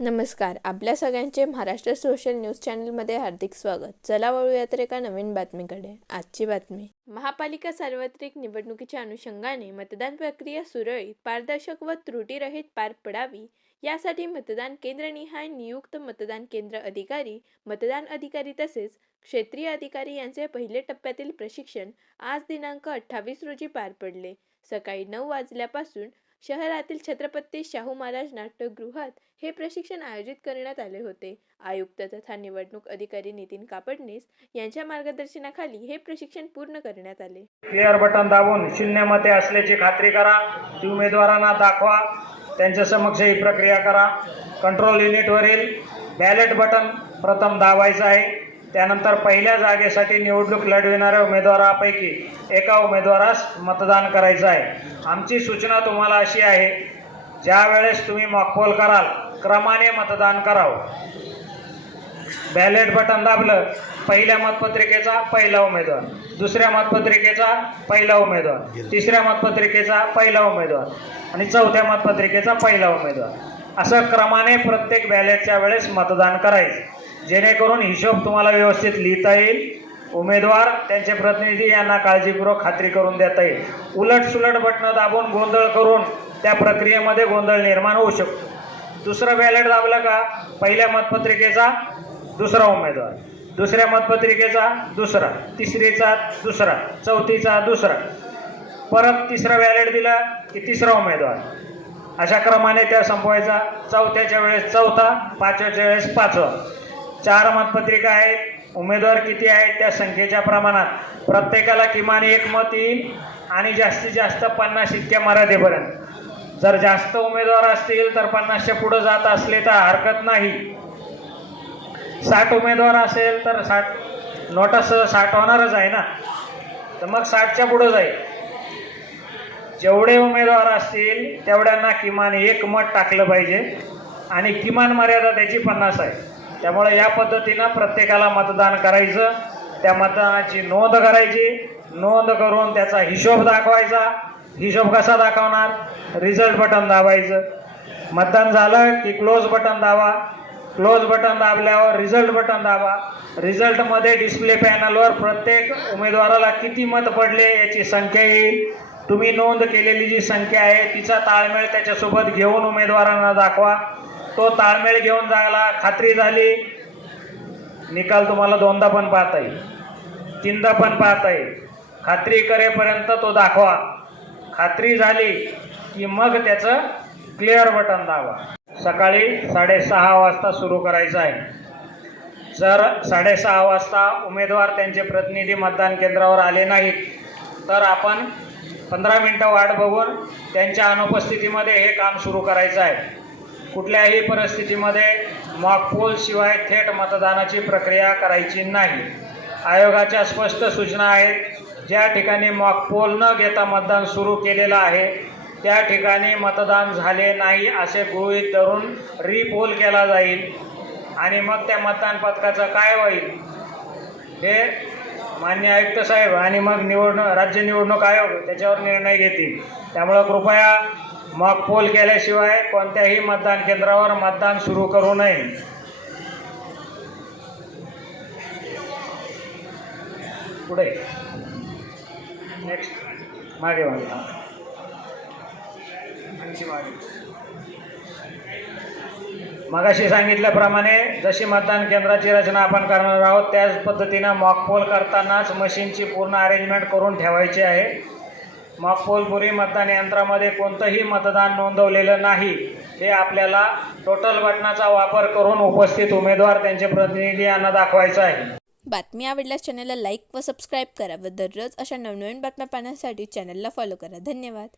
नमस्कार. आपल्या सगळ्यांचे महाराष्ट्र सोशल न्यूज चॅनलमध्ये हार्दिक स्वागत. चला वळूया तर एका नवीन बातमीकडे. आजची बातमी. महापालिका सार्वत्रिक निवडणुकीच्या अनुषंगाने मतदान प्रक्रिया सुरळीत, पारदर्शक व त्रुटीरहित पार पडावी यासाठी मतदान केंद्रनिहाय नियुक्त मतदान केंद्र अधिकारी, मतदान अधिकारी तसेच क्षेत्रीय अधिकारी यांचे पहिल्या टप्प्यातील प्रशिक्षण आज दिनांक 28 रोजी पार पडले. सकाळी 9 वाजल्यापासून शहरातील छत्रपती शाहू महाराज नाट्यगृहात हे प्रशिक्षण आयोजित करण्यात आले होते. आयुक्त तथा निवडणूक अधिकारी नितीन कापडणीस यांच्या मार्गदर्शनाखाली हे प्रशिक्षण पूर्ण करण्यात आले. क्लिअर बटन दाबून 0 मते असल्याची खात्री करा. ती उमेदवारांना दाखवा. त्यांच्या समक्ष ही प्रक्रिया करा. कंट्रोल युनिटवरील बॅलेट बटन प्रथम दाबायचं आहे. त्यानंतर पहिल्या जागेसाठी निवडणूक लढविणाऱ्या उमेदवारापैकी एका उमेदवारास मतदान करायचं आहे. आमची सूचना तुम्हाला अशी आहे, ज्या वेळेस तुम्ही मॉकपोल कराल क्रमाने मतदान करावं. बॅलेट बटन दाबलं, पहिल्या मतपत्रिकेचा पहिला उमेदवार, दुसऱ्या मतपत्रिकेचा पहिला उमेदवार, तिसऱ्या मतपत्रिकेचा पहिला उमेदवार आणि चौथ्या मतपत्रिकेचा पहिला उमेदवार, असं क्रमाने प्रत्येक बॅलेटच्या वेळेस मतदान करायचं, जेणेकरून हिशोब तुम्हाला व्यवस्थित लिहिता येईल. उमेदवार त्यांचे प्रतिनिधी यांना काळजीपूर्वक खात्री करून देता येईल. उलटसुलट बटणं दाबून गोंधळ करून त्या प्रक्रियेमध्ये गोंधळ निर्माण होऊ शकतो. दुसरं बॅलेट दाबलं का पहिल्या मतपत्रिकेचा दुसरा उमेदवार, दुसऱ्या मतपत्रिकेचा दुसरा, तिसरीचा दुसरा, चौथीचा दुसरा, परत तिसरा बॅलेट दिला की तिसरा उमेदवार, अशा क्रमाने त्या संपवायचा. चौथ्याच्या वेळेस चौथा, पाचव्याच्या वेळेस पाचवा. 4 मतपत्रिका आहेत. उमेदवार किती आहेत त्या संख्येच्या प्रमाणात प्रत्येकाला किमान 1 मत येईल आणि जास्तीत जास्त 50 इतक्या मर्यादेपर्यंत. जर जास्त उमेदवार असतील तर 50च्या पुढे जात असले तर हरकत नाही. 60 उमेदवार असेल तर 60 नोटासह 60 होणारच आहे ना, तर मग 60च्या पुढे जाईल. जेवढे उमेदवार असतील तेवढ्यांना किमान 1 मत टाकलं पाहिजे आणि किमान मर्यादा त्याची 50 आहे. त्यामुळे या पद्धतीनं प्रत्येकाला मतदान करायचं. त्या मतदानाची नोंद करायची. नोंद करून त्याचा हिशोब दाखवायचा. हिशोब कसा दाखवणार? रिझल्ट बटन दाबायचं. मतदान झालं की क्लोज बटन दाबा. क्लोज बटन दाबल्यावर रिझल्ट बटन दाबा. रिझल्टमध्ये डिस्प्ले पॅनलवर प्रत्येक उमेदवाराला किती मत पडले याची संख्या येईल. तुम्ही नोंद केलेली जी संख्या आहे तिचा ताळमेळ त्याच्यासोबत घेऊन उमेदवारांना दाखवा. तो ताळमेळ घेऊन जायला खात्री झाली, निकाल तुम्हाला 2दा पण पाहता येईल, 3दा पण पाहता येईल. खात्री करेपर्यंत तो दाखवा. खात्री झाली की मग त्याचं क्लिअर बटन दाबा. सकाळी 6:30 वाजता सुरू करायचं आहे. जर 6:30 वाजता उमेदवार त्यांचे प्रतिनिधी मतदान केंद्रावर आले नाहीत तर आपण 15 मिनटं वाट बघून त्यांच्या अनुपस्थितीमध्ये हे काम सुरू करायचं आहे. कुठल्याही परिस्थितीमध्ये मॉकपोल शिवाय थेट मतदानाची प्रक्रिया करायची नाही. आयोगाच्या स्पष्ट सूचना आहेत. ज्या ठिकाणी मॉकपोल न घेता मतदान सुरू केलेलं आहे त्या ठिकाणी मतदान झाले नाही असे गृहीत धरून रिपोल केला जाईल आणि मग त्या मतदान पथकाचं काय होईल हे मान्य आयुक्त साहेब आणि मग राज्य निवडणूक आयोग त्याच्यावर निर्णय घेतील. त्यामुळं कृपया मॉकपोल केल्याशिवाय कोणत्याही मतदान केंद्रावर मतदान सुरू करू नये. पुढे नेक्स्ट मागे मगाशी सांगितल्याप्रमाणे जशी मतदान केंद्राची रचना आपण करणार आहोत त्याच पद्धतीनं मॉकपोल करतानाच मशीनची पूर्ण अरेंजमेंट करून ठेवायची आहे. मॉकपोलपूर्वी मतदान यंत्रामध्ये कोणतंही मतदान नोंदवलेलं नाही हे आपल्याला टोटल बटनाचा वापर करून उपस्थित उमेदवार त्यांचे प्रतिनिधी यांना दाखवायचं आहे. बातमी आवडल्यास चॅनलला लाईक व सबस्क्राईब करा व दररोज अशा नवनवीन बातम्या पाहण्यासाठी चॅनलला फॉलो करा. धन्यवाद.